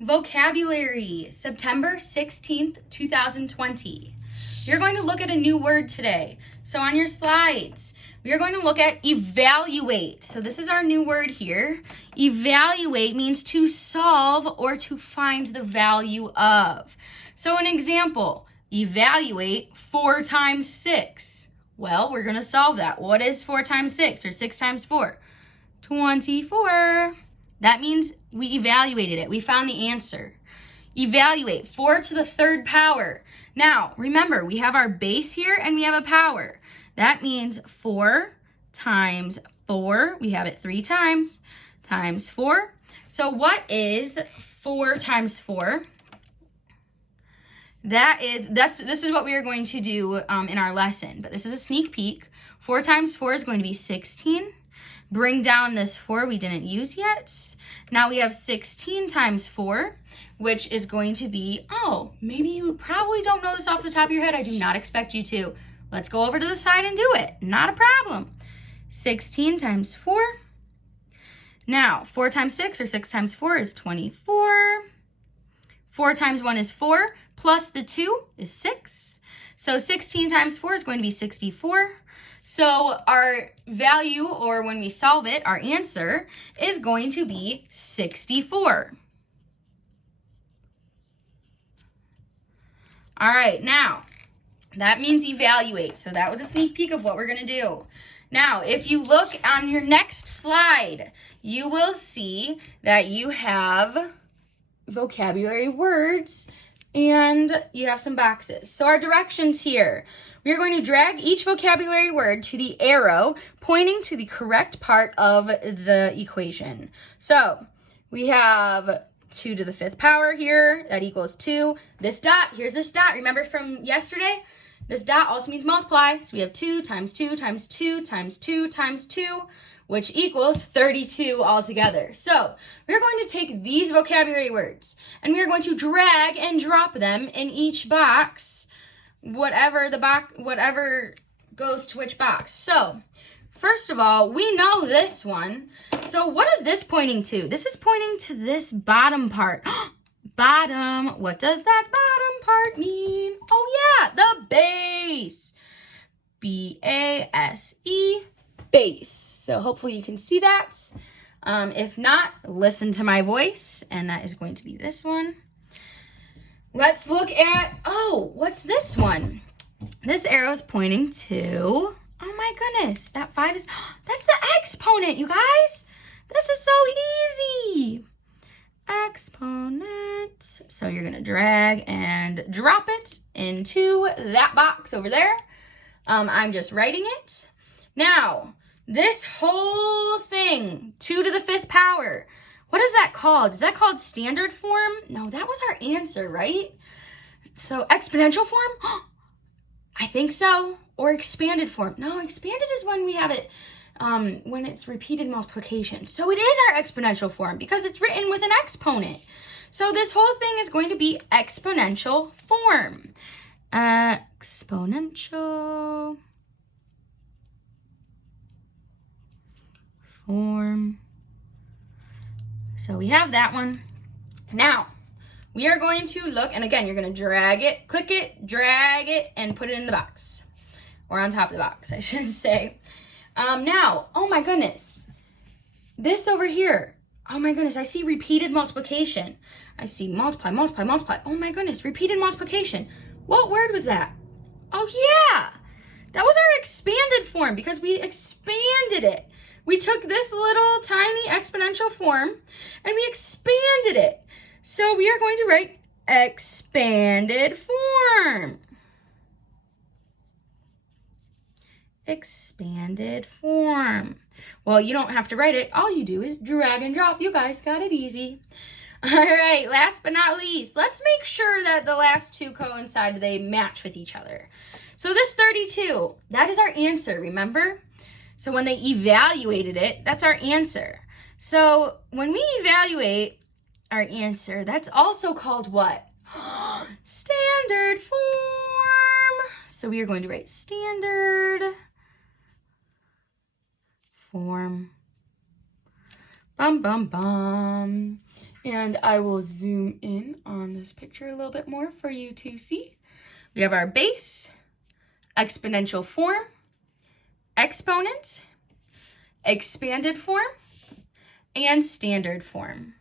Vocabulary, September 16th, 2020. You're going to look at a new word today. So on your slides, we are going to look at evaluate. So this is our new word here. Evaluate means to solve or to find the value of. So an example, evaluate 4 times 6. Well, we're going to solve that. What is 4 times 6 or 6 times 4? 24. That means we evaluated it. We found the answer. Evaluate, 4 to the 3rd power. Now, remember, we have our base here and we have a power. That means 4 times 4, we have it 3 times 4. So what is 4 times 4? This is what we are going to do in our lesson, but this is a sneak peek. 4 times 4 is going to be 16. Bring down this 4 we didn't use yet. Now we have 16 times 4, which is going to be, oh, maybe you probably don't know this off the top of your head. I do not expect you to. Let's go over to the side and do it. Not a problem. 16 times 4. Now, 4 times 6 or 6 times 4 is 24. 4 times 1 is 4, plus the 2 is 6. So 16 times 4 is going to be 64. So our value, or when we solve it, our answer is going to be 64. All right, now that means evaluate. So that was a sneak peek of what we're going to do. Now, if you look on your next slide, you will see that you have vocabulary words and you have some boxes. So our directions here. We are going to drag each vocabulary word to the arrow pointing to the correct part of the equation. So we have 2 to the 5th power here. That equals 2. This dot, here's this dot. Remember from yesterday? This dot also means multiply. So we have 2 times 2 times 2 times 2 times 2, which equals 32 altogether. So we're going to take these vocabulary words and we are going to drag and drop them in each box, whatever goes to which box. So first of all, we know this one. So what is this pointing to? This is pointing to this bottom part. Bottom, what does that bottom part mean? Oh yeah, the base. B-A-S-E, base. So hopefully you can see that. If not, listen to my voice, and that is going to be this one. Let's look at, oh, what's this one? This arrow is pointing to, oh my goodness, that 5 is, that's the exponent, you guys. This is so easy. Exponent. So you're going to drag and drop it into that box over there. I'm just writing it. Now, this whole thing, 2 to the 5th power, what is that called? Is that called standard form? No, that was our answer, right? So exponential form? I think so. Or expanded form. No, expanded is when we have it, when it's repeated multiplication. So it is our exponential form because it's written with an exponent. So this whole thing is going to be exponential form. Exponential form. So we have that one. Now, we are going to look, and again, you're going to drag it, click it, drag it, and put it in the box. Or on top of the box, I should say. Now, oh my goodness. This over here. Oh my goodness, I see repeated multiplication. I see multiply, multiply, multiply. Oh my goodness, repeated multiplication. What word was that? Oh yeah, that was our expanded form because we expanded it. We took this little tiny exponential form and we expanded it. So we are going to write expanded form. Expanded form. Well, you don't have to write it. All you do is drag and drop. You guys got it easy. All right, last but not least, let's make sure that the last 2 coincide, they match with each other. So this 32, that is our answer, remember? So when they evaluated it, that's our answer. So when we evaluate our answer, that's also called what? Standard form. So we are going to write standard form. Bum, bum, bum. And I will zoom in on this picture a little bit more for you to see. We have our base, exponential form, exponent, expanded form, and standard form.